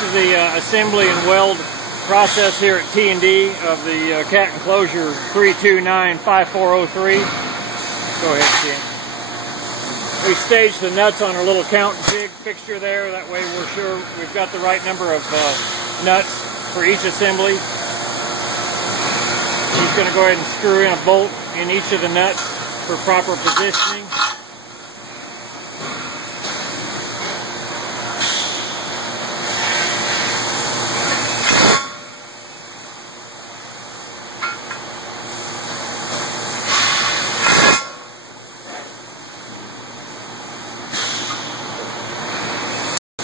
This is the assembly and weld process here at T&D of the cat enclosure 3295403. Go ahead, Ken. We staged the nuts on our little count jig fixture there. That way we're sure we've got the right number of nuts for each assembly. He's going to go ahead and screw in a bolt in each of the nuts for proper positioning.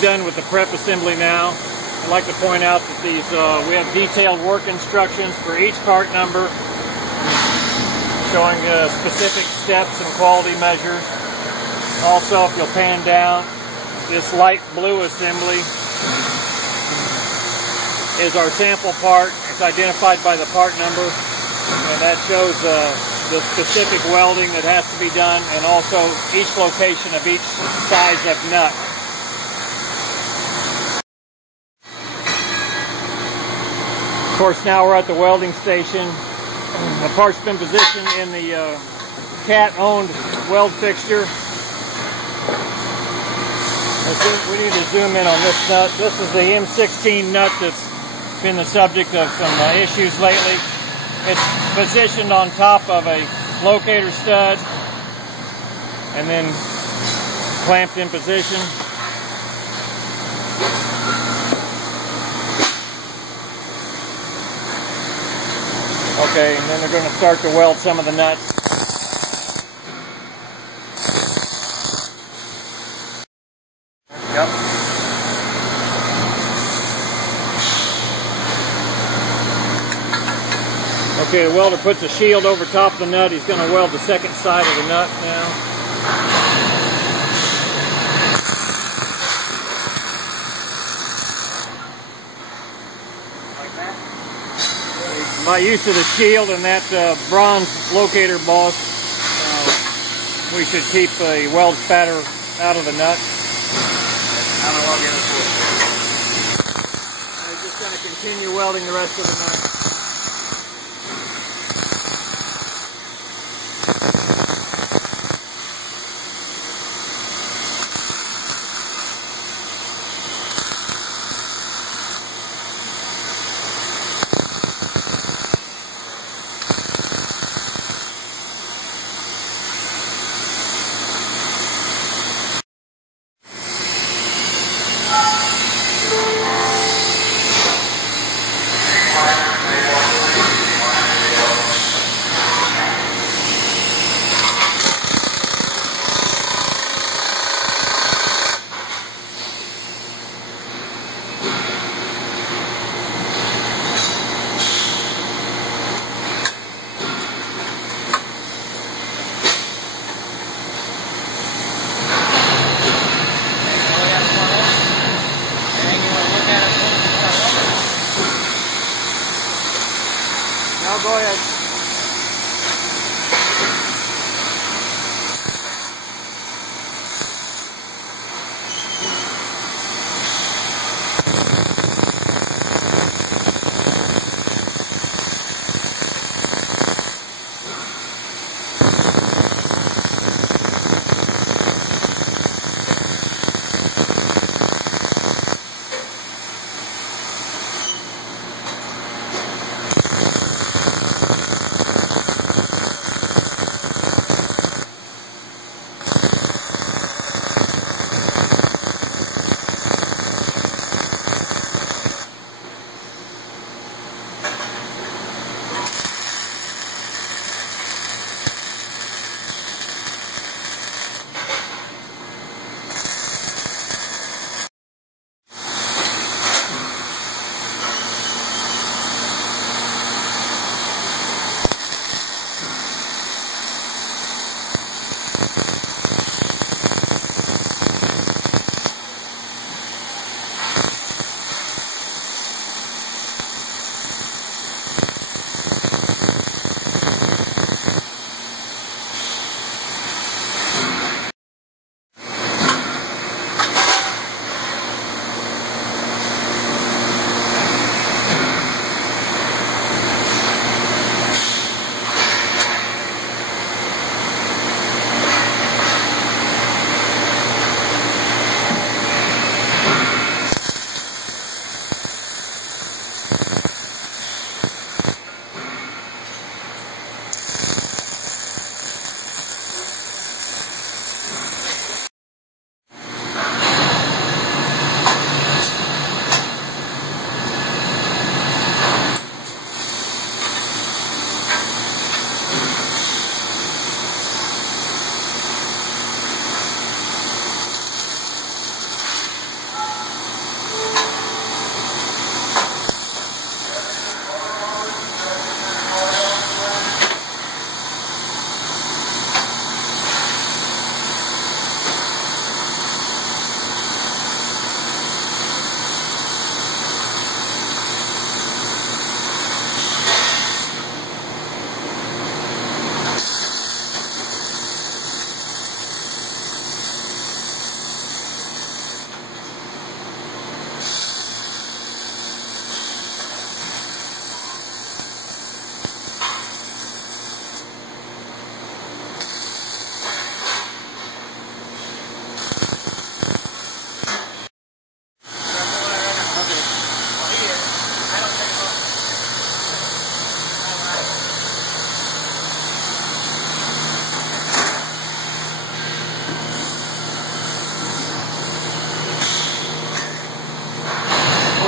Done with the prep assembly now. I'd like to point out that these we have detailed work instructions for each part number, showing specific steps and quality measures. Also, if you'll pan down, this light blue assembly is our sample part. It's identified by the part number, and that shows the specific welding that has to be done, and also each location of each size of nut. Of course, now we're at the welding station. The part's been positioned in the cat-owned weld fixture. We need to zoom in on this nut. This is the M16 nut that's been the subject of some issues lately. It's positioned on top of a locator stud and then clamped in position. Okay, and then they're going to start to weld some of the nuts. Yep. Okay, the welder puts a shield over top of the nut. He's going to weld the second side of the nut now. By use of the shield and that bronze locator boss, we should keep the weld spatter out of the nut. I'm just going to continue welding the rest of the nut. Now go ahead.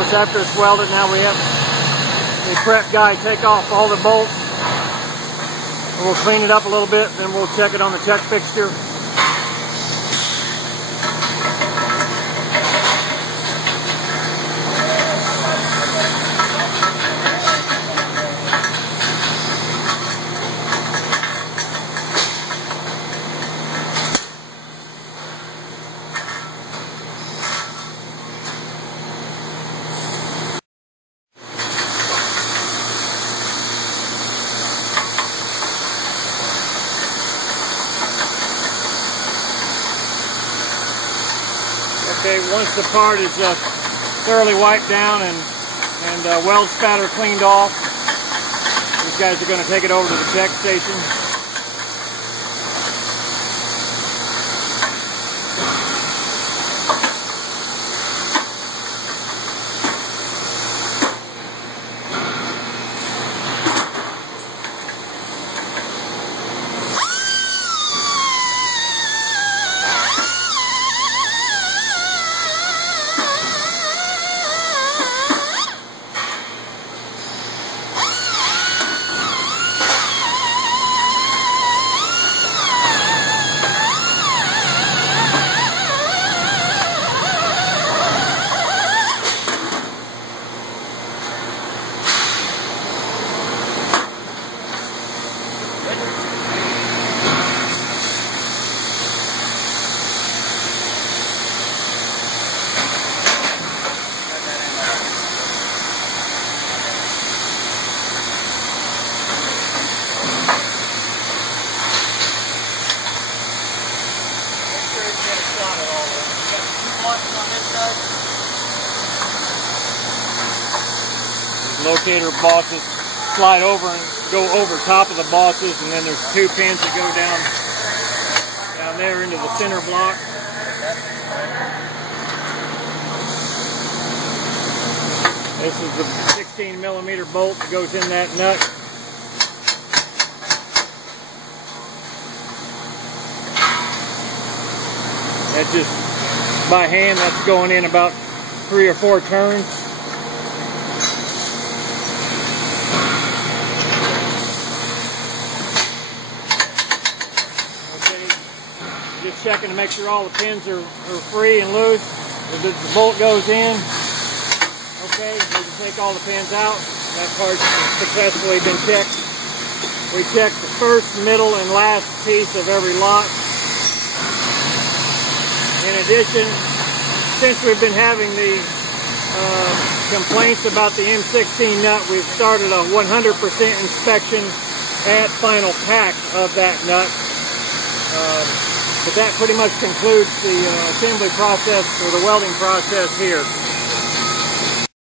course, after it's welded, now we have the prep guy take off all the bolts. And we'll clean it up a little bit, then we'll check it on the check fixture. Okay, once the part is thoroughly wiped down and weld spatter cleaned off, these guys are going to take it over to the check station. Locator bosses slide over and go over top of the bosses, and then there's two pins that go down there into the center block. This is the 16mm bolt that goes in that nut. That's just by hand, that's going in about 3 or 4 turns. Just checking to make sure all the pins are free and loose. The bolt goes in. Okay, we can take all the pins out. That part's successfully been checked. We check the first, middle, and last piece of every lot. In addition, since we've been having the complaints about the M16 nut, we've started a 100% inspection at final pack of that nut. But that pretty much concludes the assembly process or the welding process here.